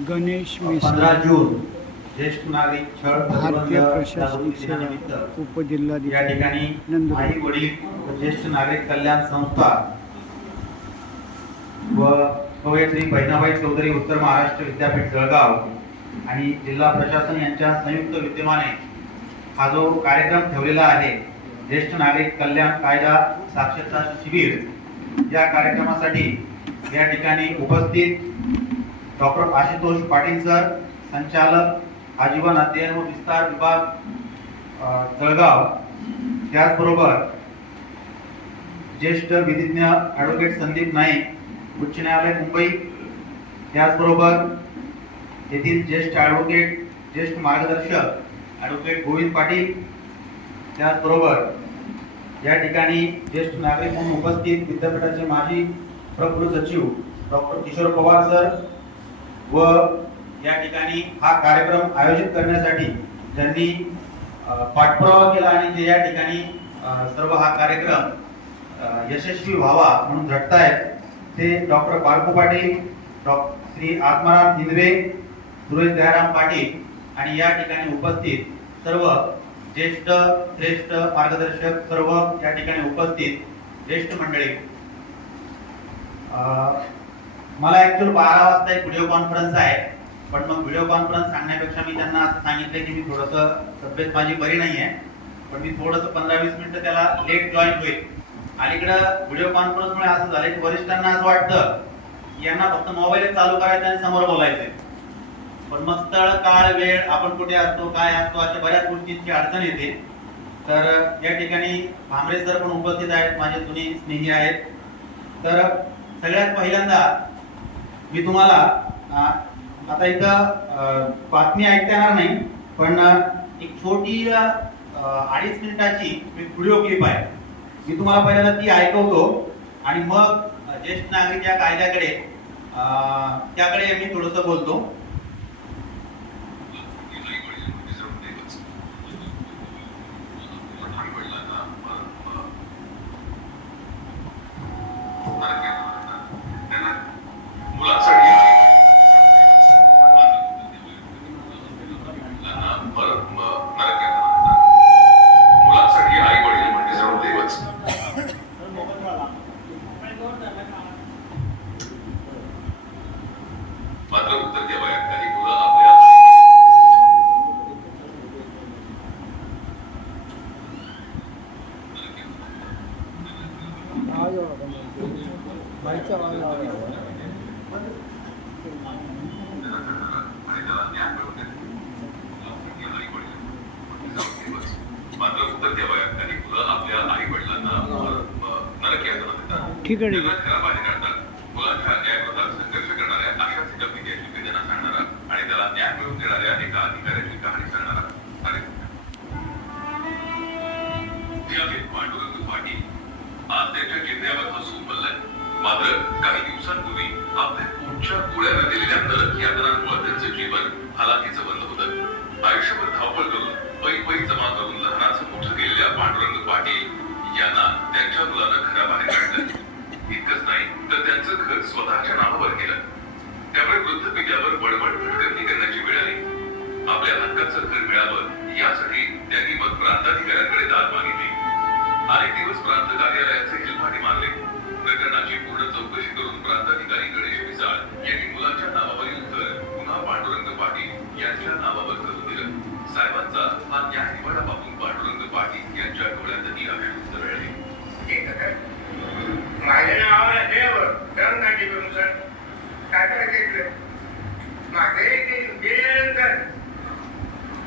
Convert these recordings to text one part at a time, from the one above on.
गणेश मिसाळ जून ज्येष्ठ नागरिक छळ भारतीय प्रशासनिक सेवा दिनानिमित्त या उपजिल्हाधिकारी ठिकाणी. आई वडील ज्येष्ठ नागरिक कल्याण संस्था व कवयित्री बहिणाबाई चौधरी उत्तर महाराष्ट्र विद्यापीठ जळगाव आणि जिल्हा प्रशासन यांच्या संयुक्त विद्यमाने हा जो कार्यक्रम ठेवलेला आहे ज्येष्ठ नागरिक कल्याण कायदा साक्षरता शिबिर या कार्यक्रमासाठी या ठिकाणी उपस्थित डॉक्टर आशुतोष पाटील सर संचालक आजीवन अध्ययन व विस्तार विभाग जळगाव. त्याचबरोबर ज्येष्ठ विधिज्ञ ॲडव्होकेट संदीप नाईक उच्च न्यायालय मुंबई. त्याचबरोबर येथील ज्येष्ठ ॲडव्होकेट ज्येष्ठ मार्गदर्शक ॲडव्होकेट गोविंद पाटील. त्याचबरोबर या ठिकाणी ज्येष्ठ नागरिक म्हणून उपस्थित विद्यापीठाचे माजी प्रकुल सचिव डॉक्टर किशोर पवार सर व या ठिकाणी हा कार्यक्रम आयोजित करण्यासाठी ज्यांनी पाठपुरावा केला आणि जे या ठिकाणी सर्व हा कार्यक्रम यशस्वी व्हावा म्हणून झटतायत. ते डॉक्टर बाळकू पाटील डॉ. श्री आत्माराम इंद्रे सुरेश दयाराम पाटील आणि या ठिकाणी उपस्थित सर्व ज्येष्ठ श्रेष्ठ मार्गदर्शक सर्व या ठिकाणी उपस्थित ज्येष्ठ मंडळी. मला ऍक्च्युअल बारा वाजता एक व्हिडिओ कॉन्फरन्स आहे. पण मग व्हिडिओ कॉन्फरन्स सांगण्यापेक्षा मी त्यांना असं सांगितलं की मी थोडंसं तब्येत माझी बरी नाही आहे पण मी थोडंसं पंधरा वीस मिनिटं त्याला लेट जॉईन होईल. अलीकडं व्हिडिओ कॉन्फरन्समुळे असं झालं की वरिष्ठांना असं वाटतं की यांना फक्त मोबाईलच चालू करायचा आणि समोर बोलायचंय. पण मग स्थळ काळ वेळ आपण कुठे असतो काय असतो अशा बऱ्याच गोष्टींची अडचण येते. तर या ठिकाणी भांबरे सर पण उपस्थित आहेत माझे जुनी स्नेही आहेत. तर सगळ्यात पहिल्यांदा मी तुम्हाला आता इथं बातमी ऐकता येणार नाही पण एक छोटी अडीच मिनिटाची मी व्हिडिओ क्लिप आहे. मी तुम्हाला पहिल्यांदा ती ऐकवतो आणि मग ज्येष्ठ नागरिक या कायद्याकडे त्याकडे मी थोडंसं बोलतो मुलांसाठी आई वडील म्हणजे सर्व देवच मात्र उत्तर द्यावं काही मुलं आपल्या आणि त्याला ज्ञान मिळवून देते. मुलांसाठी आई वडील म्हणजे सर्व देवच. मुलं आपल्या आई वडिलांना नरक यातना ठीक आहे काढतात. मुलांच्या संघर्ष करणाऱ्या सांगणारा आणि त्याला न्याय मिळवून देणाऱ्या एका अधिकाऱ्याची कहाणी सांगणारा अरे ते आहेत पांडुरंग पाटील. आज त्यांच्या चेहऱ्यावर हसून बोललाय मात्र काही दिवसांपूर्वी आपल्या पोटच्या दिलेल्या नरक यातनांमुळे त्यांचं जीवन हलाखीचं बनलं होतं. आयुष्यभर धावपळ करून पै पै जमा करून लहानाचं मोठं केलेल्या पांडुरंग पाटील यांना त्यांच्या मुलानं घराबाहेर काढलं. इतकंच नाही तर त्यांचं घर स्वतःच्या नावावर केलं. त्यामुळे वृद्ध पिठावर बडबड भटकंती करण्याची वेळ आली. आपल्या हक्काचं घर मिळावं यासाठी त्यांनी मग प्रांताधिकाऱ्यांकडे दाद मागितली. अनेक दिवस प्रांत कार्यालयाचे हेलपाटे मारले. प्रकरणाची पूर्ण चौकशी करून प्रांताधिकारी गणेश मिसाळ यांनी मुलांच्या नावावरील घर पुन्हा पांडुरंग पाटील यांच्या नावावर करून साहेबांचा हा न्याय निवाडा पाहून पांडुरंग पाटील यांच्या डोळ्यातही अश्रू झळले माझ्या नावाला देव धर्म नाटी करून सर. काय करायचं इकडे? माझे ते गेल्यानंतर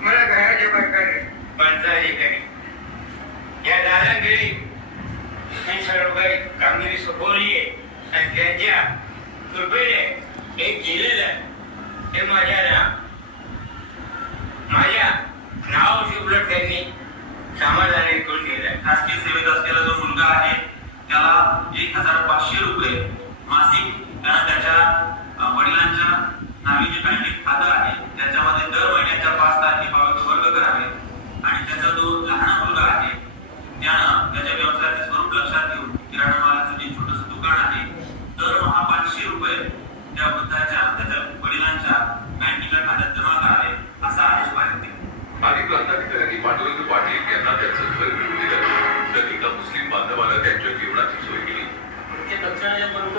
मला घराच्या बायकाने पंचायती करी या दादा गेली मी सर्व काही कामगिरी सोपवली आहे. आणि त्यांच्या कृपेने एक केलेलं ते माझ्या ना माझ्या नावाची उलट त्यांनी समाधानी करून दिलं शासकीय सेवेत असलेला जो मुलगा आहे त्याला एक हजार पाचशे रुपये मासिक त्यानं त्याच्या वडिलांच्या नावी जे बँकेत खातं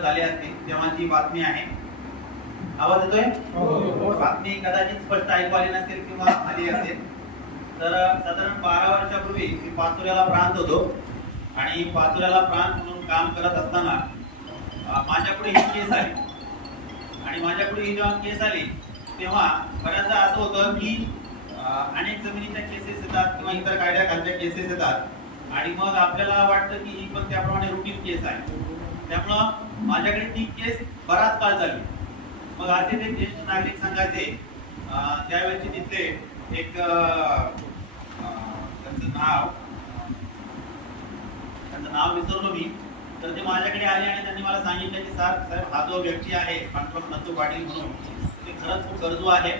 झाले असतील तेव्हाची बातमी आहे. आवाज येतोय? बातमी कदाचित स्पष्ट ऐकू आली नसेल किंवा आली असेल तर साधारण बारा वर्षापूर्वी मी पाचोऱ्याला प्रांत होतो. आणि पाचोऱ्याला प्रांत म्हणून काम करत असताना माझ्यापुढे ही केस आली. आणि माझ्यापुढे ही जेव्हा केस आली तेव्हा बऱ्याचदा असं होतं की अनेक जमिनीच्या केसेस येतात किंवा इतर कायद्याखालच्या केसेस येतात. आणि मग आपल्याला वाटतं की ही पण त्याप्रमाणे रुटीन केस आहे. त्यामुळं माझ्याकडे ती केस बराच काळ झाली. मग असे ते ज्येष्ठ नागरिक संघाचे अं, त्यावेळेचे तिथले एक त्यांचं नाव त्यांचं नाव विसरलो मी. तर ते माझ्याकडे आले आणि त्यांनी मला सांगितलं की सर साहेब हा जो व्यक्ती आहे पांडुरंग नंदू पाटील म्हणून ते खरंच खूप गरजू आहे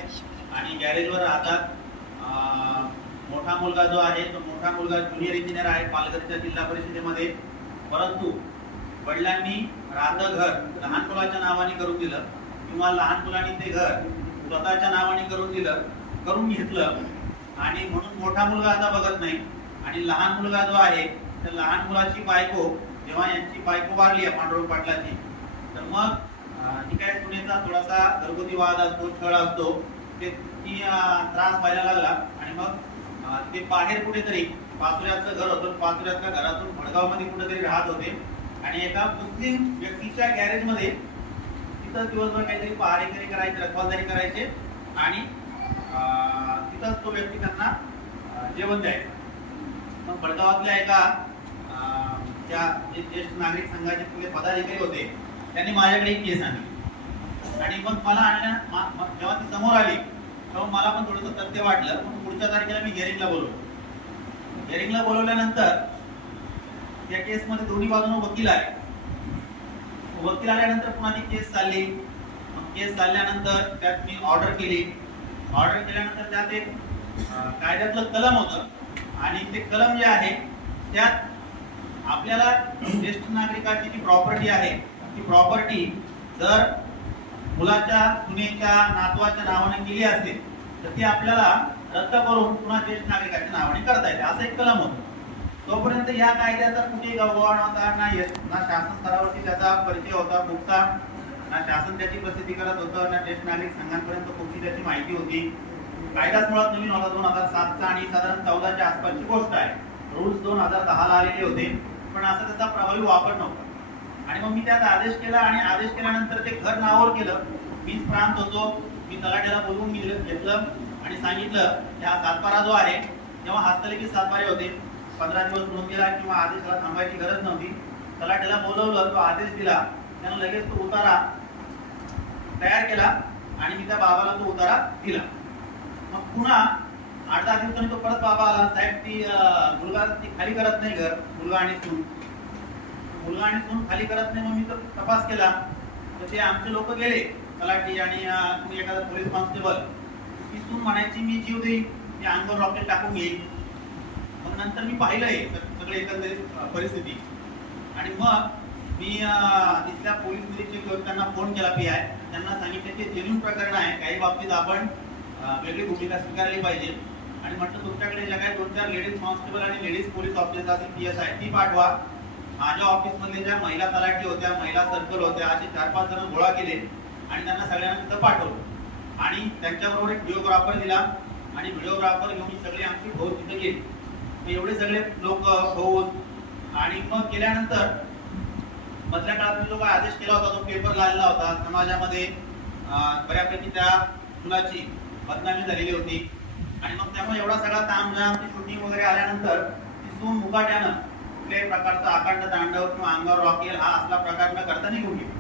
आणि गॅरेजवर राहतात. मोठा मुलगा जो आहे तो मोठा मुलगा ज्युनियर इंजिनियर आहे पालघरच्या जिल्हा परिषदेमध्ये. परंतु वडिलांनी राहतं घर लहान मुलाच्या नावाने करून दिलं किंवा लहान मुलांनी ते घर स्वतःच्या नावाने करून दिलं करून घेतलं. आणि म्हणून मोठा मुलगा आता बघत नाही. आणि लहान मुलगा जो आहे त्या लहान मुलाची बायको जेव्हा यांची बायको वारली आहे पांडुरंग पाटलाची तर मग ठीक जी काय सुनेचा थोडासा घरगुती वाद असतो छळ असतो. ते ती त्रास व्हायला लागला. आणि मग ते बाहेर कुठेतरी पाचुऱ्याचं घर होतं. पाचुऱ्यातल्या घरातून भडगावमध्ये कुठेतरी राहत होते. आणि एका मुस्लिम व्यक्तीच्या गॅरेजमध्ये तिथं दिवसभर काहीतरी पहारेकरी करायचे रखवालदारी करायचे आणि तिथंच तो व्यक्ती त्यांना जेवण द्यायचा. मग बडगावातल्या एका त्या जे ज्येष्ठ नागरिक संघाचे तिथले पदाधिकारी होते त्यांनी माझ्याकडे एक केस आणली. आणि मग मला आणल्या जेव्हा ती समोर आली तेव्हा मला पण थोडंसं तथ्य वाटलं. मग पुढच्या तारखेला मी हिअरिंगला बोलवलं. हिअरिंगला बोलवल्यानंतर त्या केसमध्ये दोन्ही बाजूने वकील आहे. वकील आल्यानंतर पुन्हा ती केस चालली. मग केस चालल्यानंतर त्यात मी ऑर्डर केली. ऑर्डर केल्यानंतर त्यात एक कायद्यातलं कलम होतं. आणि ते कलम जे आहे त्यात आपल्याला ज्येष्ठ नागरिकाची जी प्रॉपर्टी आहे ती प्रॉपर्टी जर मुलाच्या सुनेच्या नातवाच्या नावाने केली असेल तर ती आपल्याला रद्द करून पुन्हा ज्येष्ठ नागरिकाच्या नावाने करता येते. असं एक कलम होतं. तोपर्यंत या कायद्याचा कुठे गवगवा होता ना ना शासन स्तरावरती त्याचा परिचय होता मुक्ता ना शासन त्याची प्रसिद्धी करत होतं ना ज्येष्ठ नागरिक संघांपर्यंत कुठली त्याची माहिती होती. कायदाच मुळात नवीन होता दोन हजार सातचा आणि साधारण चौदाच्या आसपासची गोष्ट आहे. रूल्स दोन हजार दहाला आलेले होते पण असा त्याचा प्रभावी वापर नव्हता. आणि मग मी त्यात आदेश केला आणि आदेश केल्यानंतर ते घर नावावर केलं. मीच प्रांत होतो मी तलाट्याला बोलवून मी घेतलं आणि सांगितलं की हा सातबारा जो आहे तेव्हा हस्तलिखित सातबारे होते. पंधरा दिवस म्हणून गेला किंवा आदेशाला थांबायची गरज नव्हती. तलाट्याला बोलवलं तो आदेश दिला. त्यानं लगेच तो उतारा तयार केला आणि मी त्या बाबाला तो उतारा दिला. मग पुन्हा आठ दहा दिवसांनी तो परत बाबा आला. साहेब ती मुलगा ती खाली करत नाही घर मुलगा आणि सून. मुलगा आणि सून खाली करत नाही मग मी तर तपास केला. तर ते आमचे लोक गेले तलाठी आणि कुणी एखादा पोलीस कॉन्स्टेबल. ती सून म्हणायची मी जीव देईन. मी अंगावर रॉकेट टाकून घेईन. मग नंतर मी पाहिलंय सगळं एकंदरीत परिस्थिती. आणि मग मी तिथल्या पोलीस निरीक्षक त्यांना फोन केला पी आय त्यांना सांगितलं की जेन्यून प्रकरण आहे. काही बाबतीत आपण वेगळी भूमिका स्वीकारली पाहिजे. आणि म्हटलं तुमच्याकडे ज्या काही दोन चार लेडीज कॉन्स्टेबल आणि लेडीज पोलीस ऑफिसर असतील पी एस आय ती पाठवा. माझ्या ऑफिसमध्ये ज्या महिला तलाठी होत्या महिला सर्कल होत्या असे चार पाच जण गोळा केले. आणि त्यांना सगळ्यांना तिथं पाठवलं. आणि त्यांच्याबरोबर एक व्हिडिओग्राफर दिला. आणि व्हिडिओग्राफर घेऊन सगळी आमची भाऊ तिथं गेली. एवढे सगळे लोक फौज आणि मग गेल्यानंतर मधल्या काळात जो काय आदेश केला होता तो पेपर लावलेला होता. समाजामध्ये बऱ्यापैकी त्या मुलाची बदनामी झालेली होती. आणि मग त्यामुळे एवढा सगळा तामझाम ती शूटिंग वगैरे आल्यानंतर ती सून मुकाट्यानं कुठल्याही प्रकारचा आकांड तांडव किंवा अंगावर रॉकेल हा असला प्रकार न करता निघून गेली.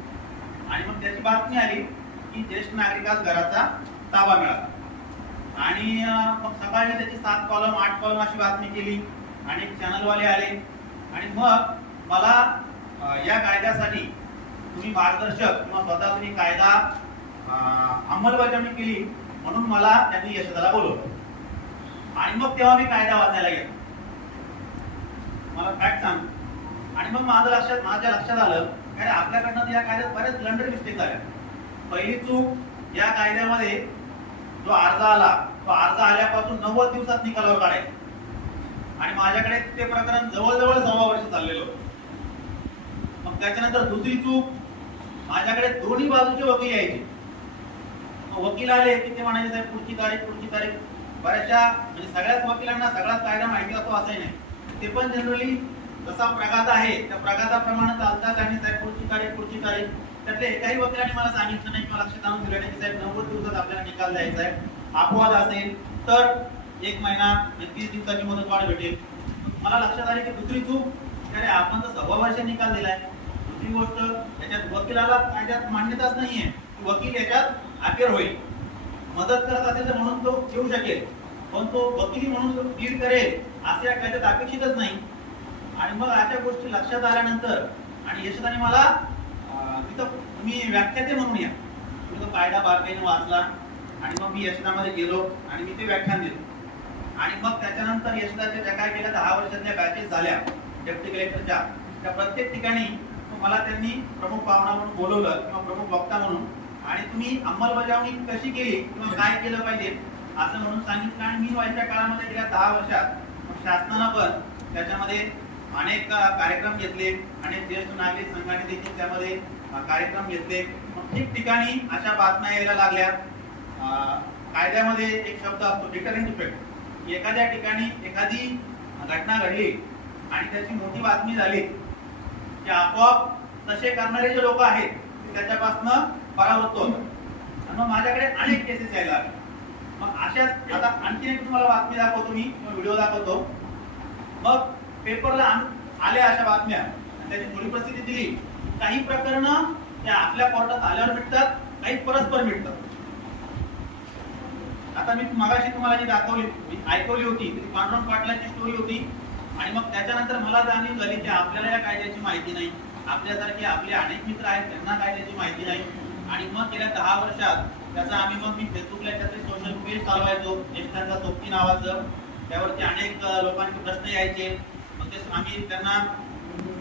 आणि मग त्याची बातमी आली की ज्येष्ठ नागरिकास घराचा ताबा मिळाला. आणि मग सकाळी त्याची सात कॉलम आठ कॉलम अशी बातमी केली आणि चॅनलवाले आले. आणि मग मला या कायद्यासाठी तुम्ही मार्गदर्शक किंवा स्वतः तुम्ही कायदा अंमलबजावणी केली म्हणून मला त्यांनी यशदाला बोलवलं. आणि मग तेव्हा मी कायदा वाचायला गेलो. मला फॅक्ट सांग? आणि मग माझं लक्षात माझ्या लक्षात आलं कारण आपल्याकडनं या कायद्यात बऱ्याच ब्लंडर मिस्टेक झाल्या पहिली चूक या कायद्यामध्ये जो अर्ज आला तो अर्ज आल्यापासून नव्वद दिवसात निकालावर काढायचा. आणि माझ्याकडे ते प्रकरण जवळजवळ सव्वा वर्ष चाललेलं होतं. मग त्याच्यानंतर दुसरी चूक माझ्याकडे दोन्ही बाजूचे वकील यायचे. मग वकील आले की ते म्हणायचे साहेब पुढची तारीख पुढची तारीख. बऱ्याचशा म्हणजे सगळ्याच वकिलांना सगळाच कायदा माहिती असतो असंही नाही. ते पण जनरली जसा प्रघात आहे त्या प्रघाताप्रमाणे चालतात आणि साहेब पुढची तारीख पुढची तारीख. त्यातल्या एकाही वकिलांनी मला सांगितलं नाही किंवा लक्षात आणून दिलं नाही की साहेब नव्वद दिवसात आपल्याला निकाल द्यायचा आहे. अपवाद असेल तर एक महिना म्हणजे तीस दिवसाची मुदतवाढ भेटेल. मला लक्षात आले की दुसरी चूक की आपण तर सव्वा वर्ष निकाल दिलाय दुसरी गोष्ट त्याच्यात वकिलाला कायद्यात मान्यताच नाहीये वकील याच्यात अखेर होईल. मदत करत असेल तर म्हणून तो घेऊ शकेल पण तो वकिली म्हणून तो करेल असे या कायद्यात अपेक्षितच नाही. आणि मग अशा गोष्टी लक्षात आल्यानंतर आणि यशदाने मला तिथं तुम्ही व्याख्याते म्हणून या. मी तो कायदा बारकाईने वाचला. आणि मग मी यशदामध्ये गेलो आणि मी ते व्याख्यान दिलं. आणि मग त्याच्यानंतर यशदाच्या ज्या काय केल्या दहा वर्षातल्या बॅचेस झाल्या डेप्टी कलेक्टरच्या त्या प्रत्येक ठिकाणी मला त्यांनी प्रमुख पाहुणा म्हणून बोलवलं किंवा प्रमुख वक्ता म्हणून. आणि तुम्ही अंमलबजावणी कशी केली किंवा काय केलं पाहिजे असं म्हणून सांगितलं. आणि मी व्हायच्या काळामध्ये गेल्या दहा वर्षात मग शासनानं पण त्याच्यामध्ये अनेक कार्यक्रम घेतले. अनेक ज्येष्ठ नागरिक संघाने देखील त्यामध्ये कार्यक्रम घेतले. मग ठिकठिकाणी अशा बातम्या यायला लागल्या. कायद्यामध्ये एक शब्द असतो डिटरंट इफेक्ट एखाद्या ठिकाणी एखादी घटना घडली आणि त्याची मोठी बातमी झाली की आपोआप तसे करणारे जे लोक आहेत ते त्याच्यापासनं परावृत्त होतात. आणि मग माझ्याकडे अनेक केसेस यायला लागले. मग अशाच आता आणखी एक तुम्हाला बातमी दाखवतो मी व्हिडिओ दाखवतो. मग पेपरला आल्या अशा बातम्या. त्याची थोडी परिस्थिती दिली. काही प्रकरणं त्या आपल्या कोर्टात आल्यावर मिटतात काही परस्पर मिटतात आता मी मगाशी तुम्हाला जी दाखवली मी ऐकवली होती ती पांडुरंग पाटलाची स्टोरी होती. आणि मग त्याच्यानंतर मला जाणीव झाली की आपल्याला या कायद्याची माहिती नाही. आपल्यासारखे आपले अनेक मित्र आहेत त्यांना कायद्याची माहिती नाही. आणि मग गेल्या दहा वर्षात त्याचा आम्ही मग मी फेसबुकला त्याचे सोशल पेज चालवायचो ज्येष्ठांचा सोबती नावाचं. त्यावरती अनेक लोकांचे प्रश्न यायचे. मग ते आम्ही त्यांना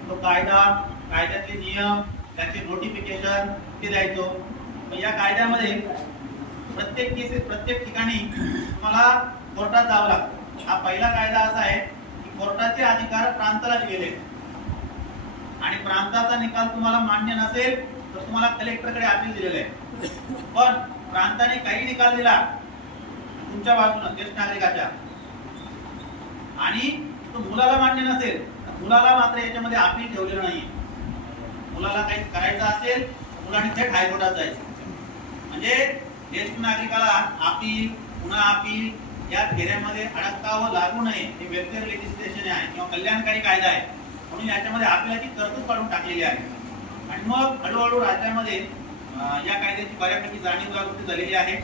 तो कायदा कायद्यातले नियम त्याचे नोटिफिकेशन ते द्यायचो. मग या कायद्यामध्ये प्रत्येक केसेस प्रत्येक ठिकाणी तुम्हाला कोर्टात जावं लागतं. हा पहिला कायदा असा आहे की कोर्टाचे अधिकार प्रांताला गेले. आणि प्रांताचा निकाल तुम्हाला मान्य नसेल तर तुम्हाला कलेक्टरकडे अपील दिलेलं आहे. पण प्रांताने काही निकाल दिला तुमच्या बाजूनं ज्येष्ठ नागरिकाच्या. आणि तो मुलाला मान्य नसेल तर मुलाला मात्र याच्यामध्ये अपील ठेवलेलं नाही मुलाला काही करायचं असेल तर मुलाने थेट हायकोर्टात जायचं. म्हणजे ज्येष्ठ नागरिकाला अपील पुन्हा अपील या घेऱ्यामध्ये अडकता लागू नये हे वेलफेअर लेजिस्लेशन आहे किंवा कल्याणकारी कायदा आहे. म्हणून याच्यामध्ये अपीलाची तरतूद काढून टाकलेली आहे. आणि मग हळूहळू राज्यामध्ये या कायद्याची बऱ्यापैकी जाणीव जागृती झालेली आहे.